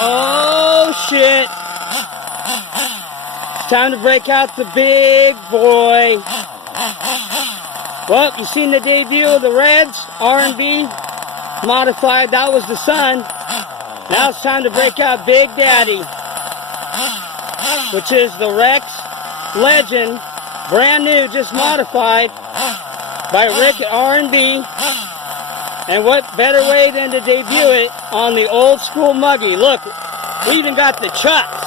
Oh shit. Time to break out the big boy. Well, you seen the debut of the Reds, R&B modified. That was the son. Now it's time to break out Big Daddy, which is the Rex Legend, brand new, just modified by Rick at R&B. And what better way than to debut it on the old school muggy? Look, we even got the chucks.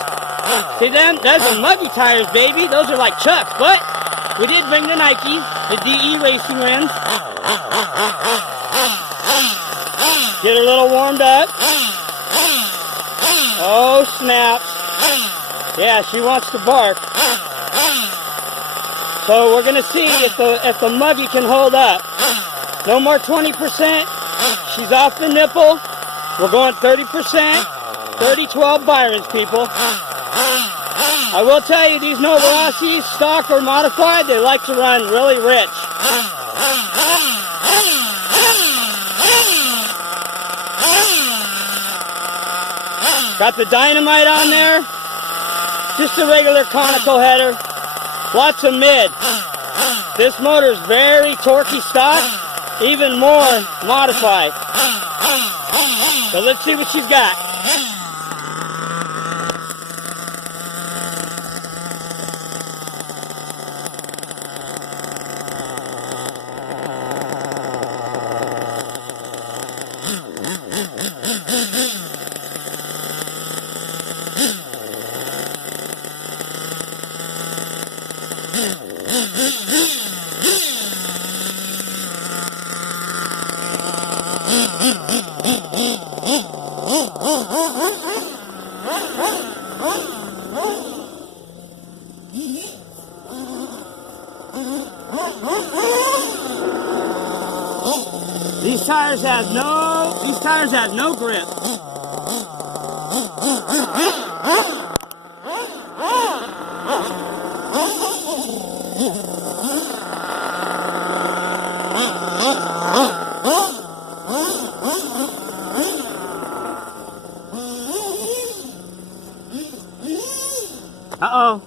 See them? Those are muggy tires, baby. Those are like chucks. But we did bring the Nike, the DE racing rims. Get her a little warmed up. Oh, snap. Yeah, she wants to bark. So we're going to see if the muggy can hold up. No more 20%. She's off the nipple. We're going 30%. 30-12 Byrons, people. I will tell you, these Novorosi, stock or modified, they like to run really rich. Got the dynamite on there. Just a regular conical header. Lots of mid. This motor is very torquey stock, even more modified. So let's see what she's got. These tires has no grip. Uh-oh.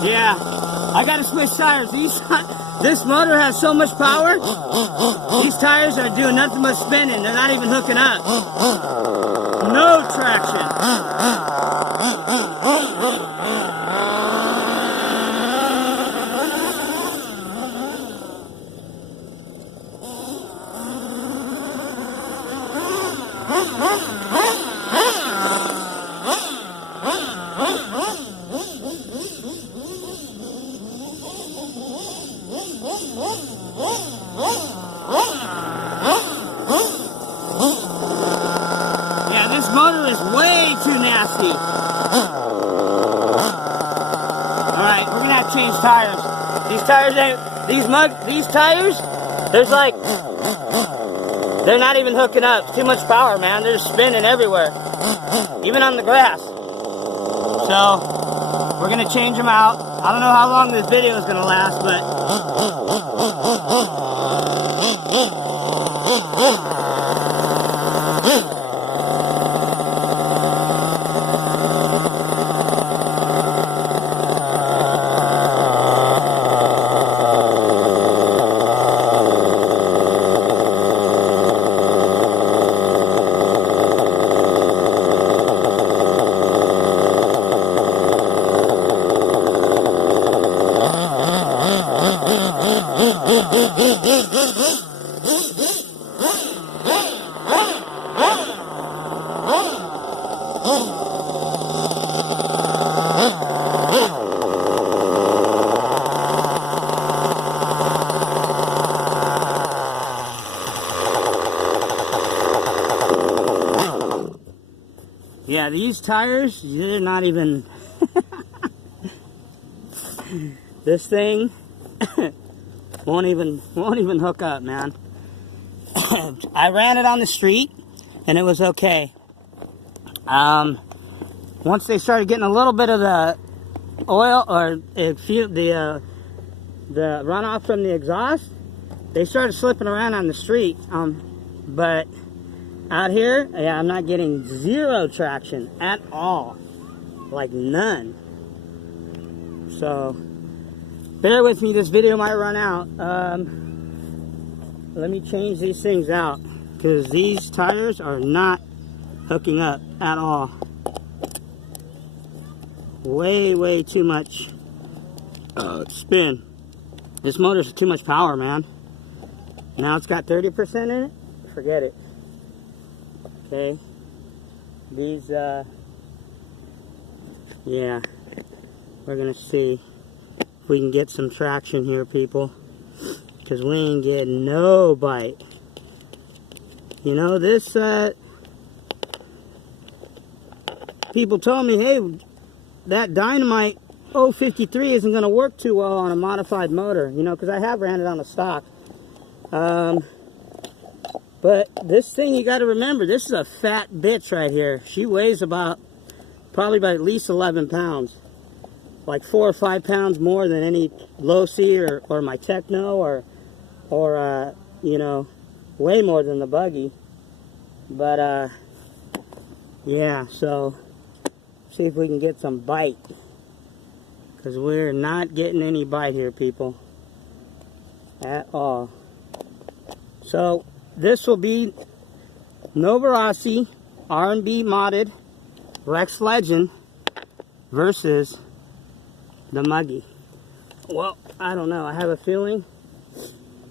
Yeah, I gotta switch tires. This motor has so much power. These tires are doing nothing but spinning. They're not even hooking up. No traction. Yeah, this motor is way too nasty. Alright, we're gonna have to change tires. These tires ain't, these tires, there's like, they're not even hooking up. It's too much power, man. They're just spinning everywhere. Even on the grass. So, we're gonna change them out. I don't know how long this video is gonna last, but yeah, these tires, they're not even, this thing won't even hook up, man. I ran it on the street and it was okay. Once they started getting a little bit of the oil or the runoff from the exhaust, they started slipping around on the street. But out here, yeah, I'm not getting zero traction at all. Like none. So, bear with me, this video might run out. Let me change these things out, because these tires are not hooking up at all. Way too much spin. This motor's too much power, man. Now it's got 30% in it. Forget it. Okay. These, yeah. We're gonna see if we can get some traction here, people. Because we ain't getting no bite. You know, this, people told me, hey, that Dynamite 053 isn't going to work too well on a modified motor. You know, because I have ran it on a stock. But this thing, you got to remember, this is a fat bitch right here. She weighs probably by at least 11 pounds. Like 4 or 5 pounds more than any low C or my Techno or you know, way more than the buggy. But yeah, so see if we can get some bite, because we're not getting any bite here, people, at all. So this will be Novorosi R&B modded Rex Legend versus the Muggy. Well, I don't know. I have a feeling.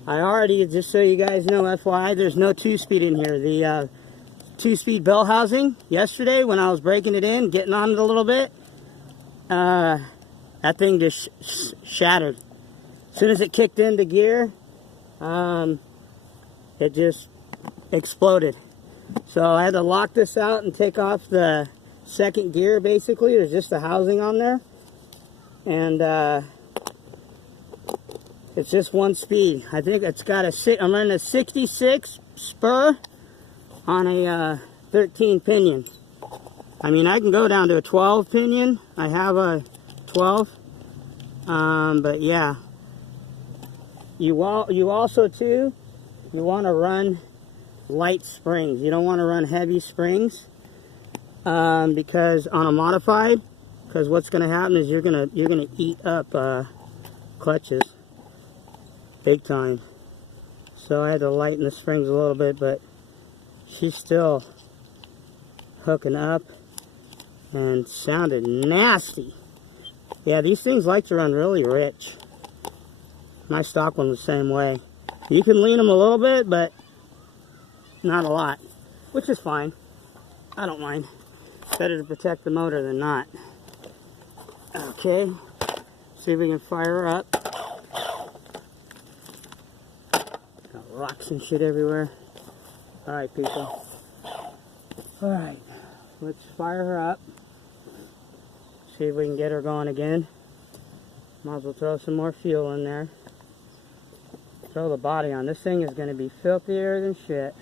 I already, just so you guys know, FYI, there's no 2-speed in here. The 2-speed bell housing, yesterday when I was breaking it in, getting on it a little bit, that thing just shattered. As soon as it kicked into gear, it just exploded. So I had to lock this out and take off the second gear, basically. There's just the housing on there. And it's just 1 speed. I think it's got I'm running a 66 spur on a 13 pinion. I mean, I can go down to a 12 pinion. I have a 12. But yeah. You also too, you want to run light springs. You don't want to run heavy springs. Because on a modified, because what's going to happen is you're gonna eat up clutches big time. So I had to lighten the springs a little bit, but she's still hooking up and sounded nasty. Yeah, these things like to run really rich. My stock one was the same way. You can lean them a little bit, but not a lot. which is fine. I don't mind. Better to protect the motor than not. Okay, see if we can fire her up. Got rocks and shit everywhere. Alright, people. Alright, let's fire her up. See if we can get her going again. Might as well throw some more fuel in there. Throw the body on. This thing is going to be filthier than shit.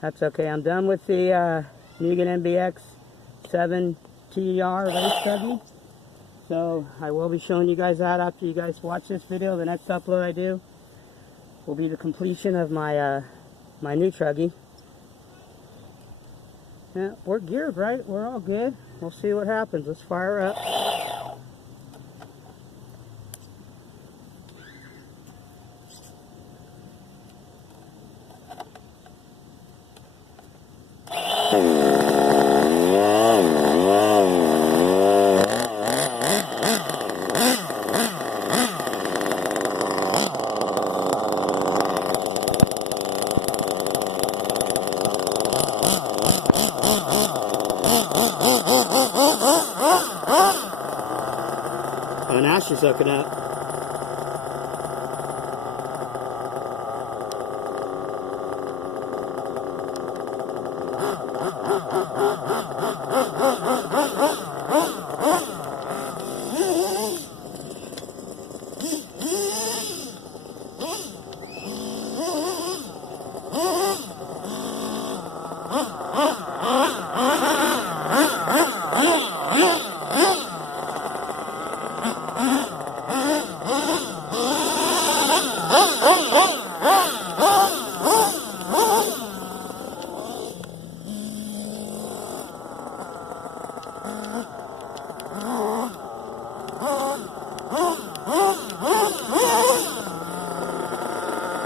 That's okay. I'm done with the Mugen MBX 7 TR race tuggy. So I will be showing you guys that after you guys watch this video. The next upload I do will be the completion of my my new truggy. Yeah, we're geared, right? We're all good. We'll see what happens. Let's fire up. Oh, now she's hooking up.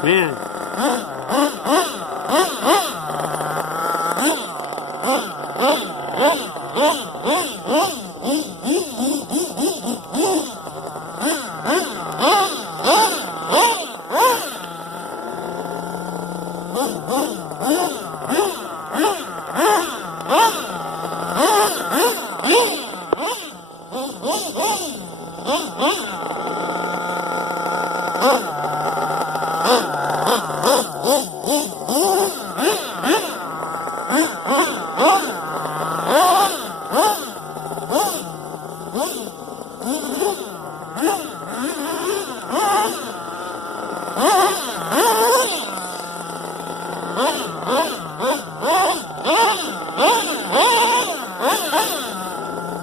Man.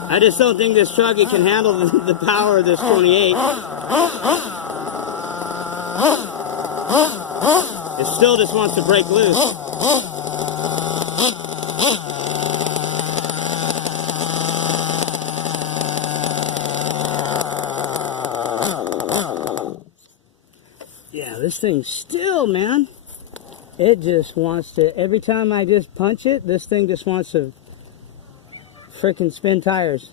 I just don't think this truggy can handle the power of this 28. It still just wants to break loose. Yeah, this thing still, man. It just wants to, every time I just punch it, this thing just wants to freaking spin tires.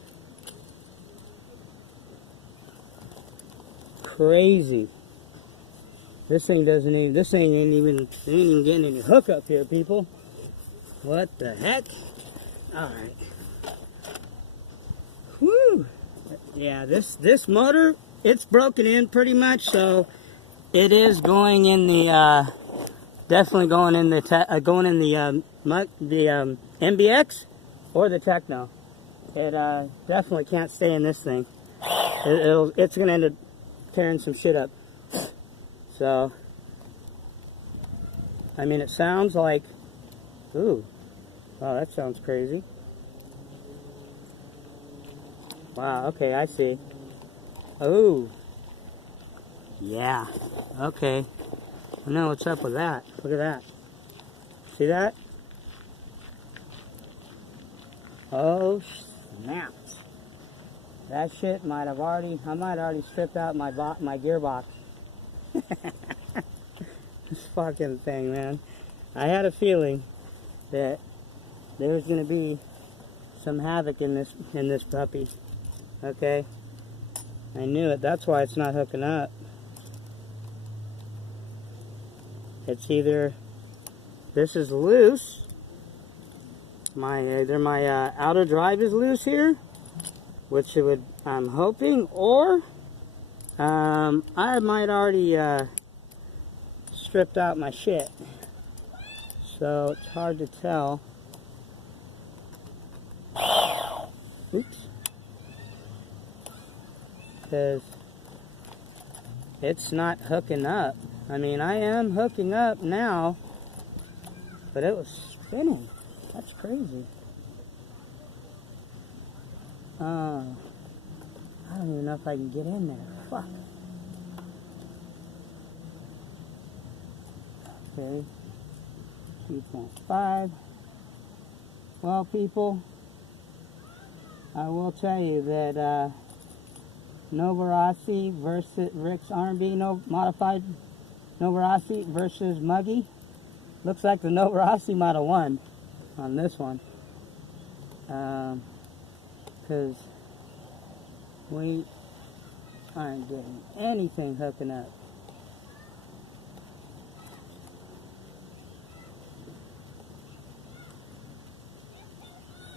Crazy. This thing doesn't even, this thing ain't even getting any hookup here, people. What the heck? Alright. Whew. Yeah, this motor, it's broken in pretty much, so it is going in the, definitely going in the, MBX or the Techno. It definitely can't stay in this thing. It's going to end up tearing some shit up. So, I mean, it sounds like, ooh, wow, that sounds crazy. Wow, okay, I see. Oh, yeah, okay. I know what's up with that. Look at that. See that? Oh, snaps. That shit might have already, I might already stripped out my gearbox. This fucking thing, man. I had a feeling that there was going to be some havoc in this puppy. Okay? I knew it. That's why it's not hooking up. It's either this is loose Either my outer drive is loose here, which it would, I'm hoping, or I might already stripped out my shit. So it's hard to tell. Oops. Because it's not hooking up. I mean, I am hooking up now, but it was spinning. That's crazy. I don't even know if I can get in there. Fuck. Okay. 2.5. Well, people, I will tell you that Novorosi versus Rick's R&B modified Novorosi versus Muggy. Looks like the Novorosi might have won on this one. Because we aren't getting anything hooking up.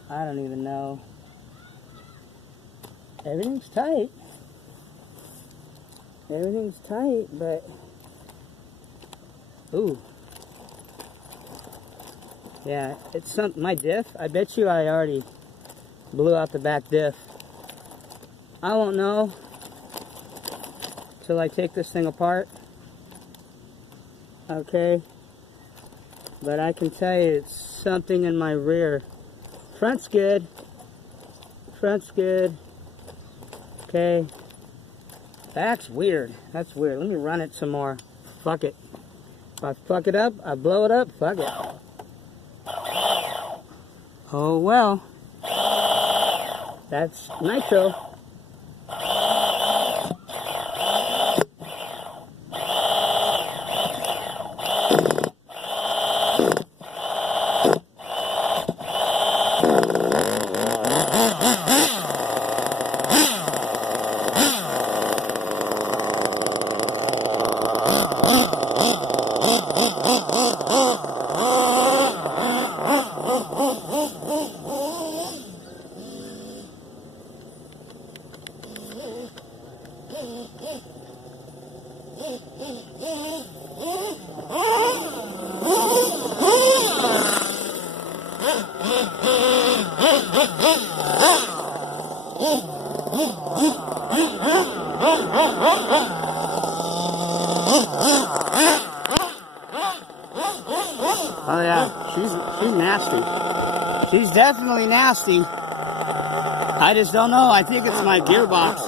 I don't even know. Everything's tight. Everything's tight, but ooh. Yeah, it's something. My diff, I bet you I already blew out the back diff. I won't know till I take this thing apart. Okay. But I can tell you it's something in my rear. Front's good. Front's good. Okay. Back's weird. That's weird. Let me run it some more. Fuck it. If I fuck it up, I blow it up. Fuck it. Oh well. That's nitro. Oh yeah, she's nasty. She's definitely nasty. I just don't know. I think it's my gearbox.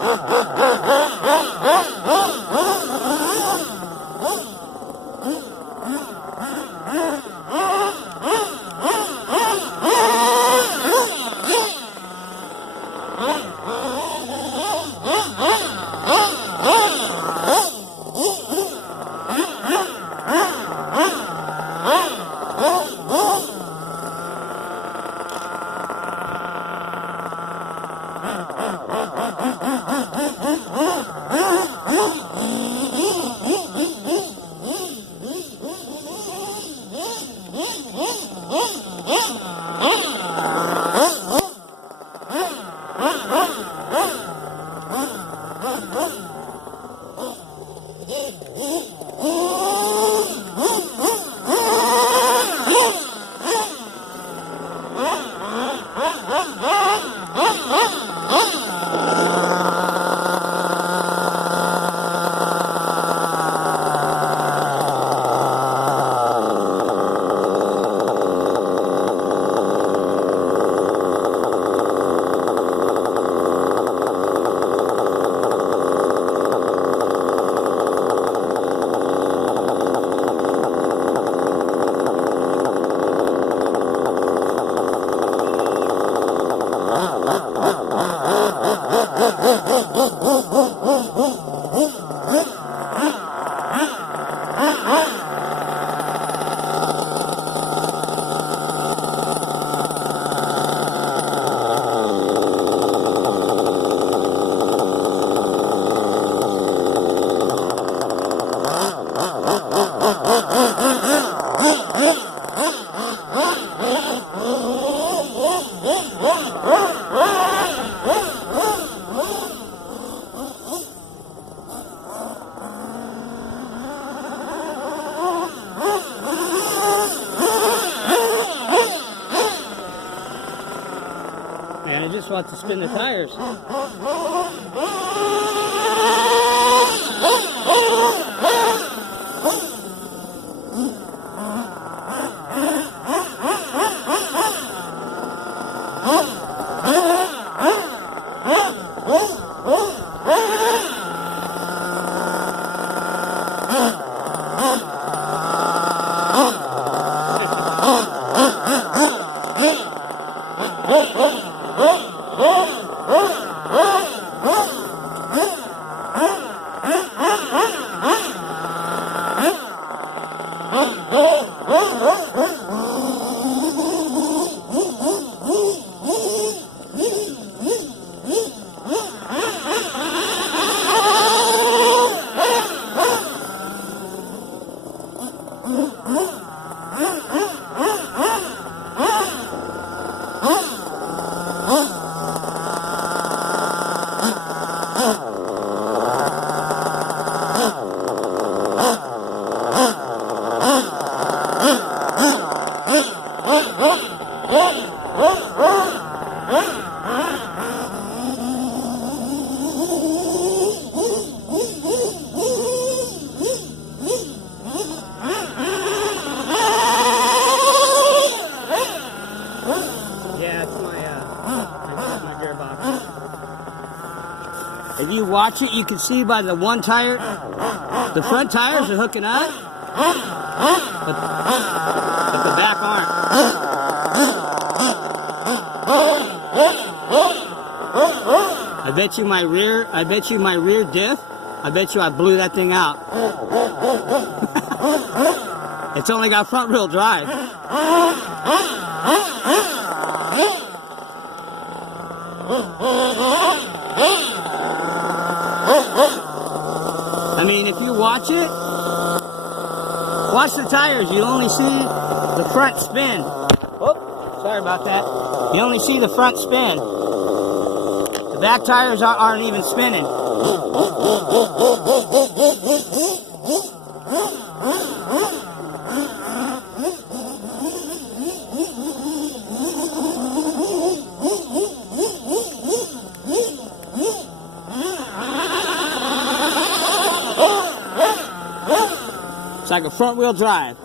just wants to spin the tires. If you watch it, you can see by the one tire, the front tires are hooking up, but the back aren't. I bet you my rear diff, I bet you I blew that thing out. It's only got front wheel drive. I mean, if you watch it, watch the tires, you only see the front spin. Oh, sorry about that. You only see the front spin. The back tires aren't even spinning. It's like a front wheel drive.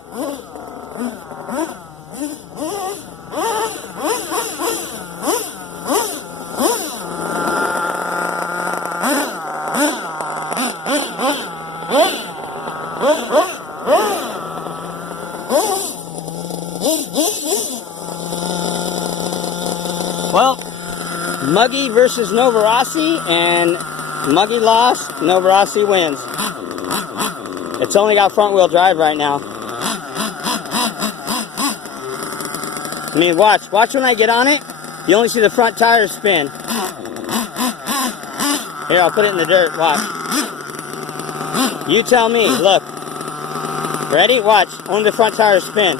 Well, Muggy versus Novorosi, and Muggy lost, Novorosi wins. It's only got front wheel drive right now. I mean, watch when I get on it, you only see the front tires spin. Here, I'll put it in the dirt, watch. You tell me, look. Ready? Watch, only the front tires spin.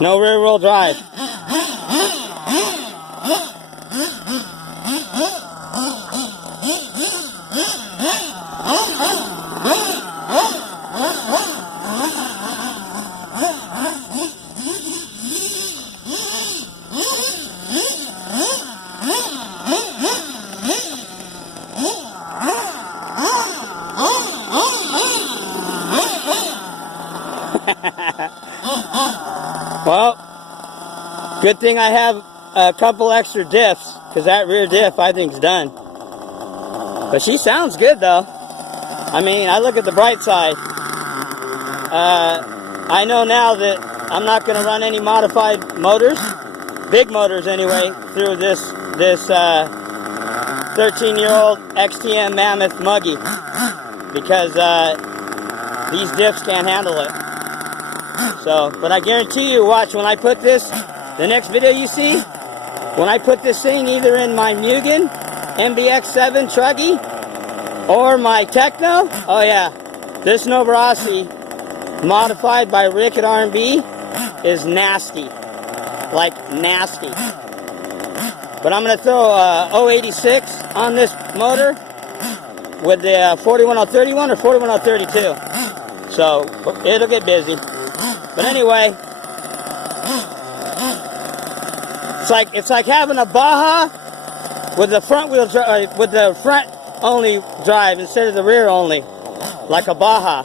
No rear wheel drive. Well, good thing I have a couple extra diffs, because that rear diff I think's done. But she sounds good though. I mean, I look at the bright side. I know now that I'm not going to run any modified motors, big motors anyway, through this 13-year-old XTM Mammoth Muggy, because these diffs can't handle it. So, but I guarantee you, watch, when I put this, the next video you see, when I put this thing either in my Mugen MBX7 Truggy or my Techno, oh yeah, this Novorosi modified by Rick at R&B is nasty, like nasty. But I'm going to throw 086 on this motor with the 41031 or 41032, so it'll get busy. But anyway, It's like having a Baja with the front wheel with the front only drive instead of the rear only, like a Baja.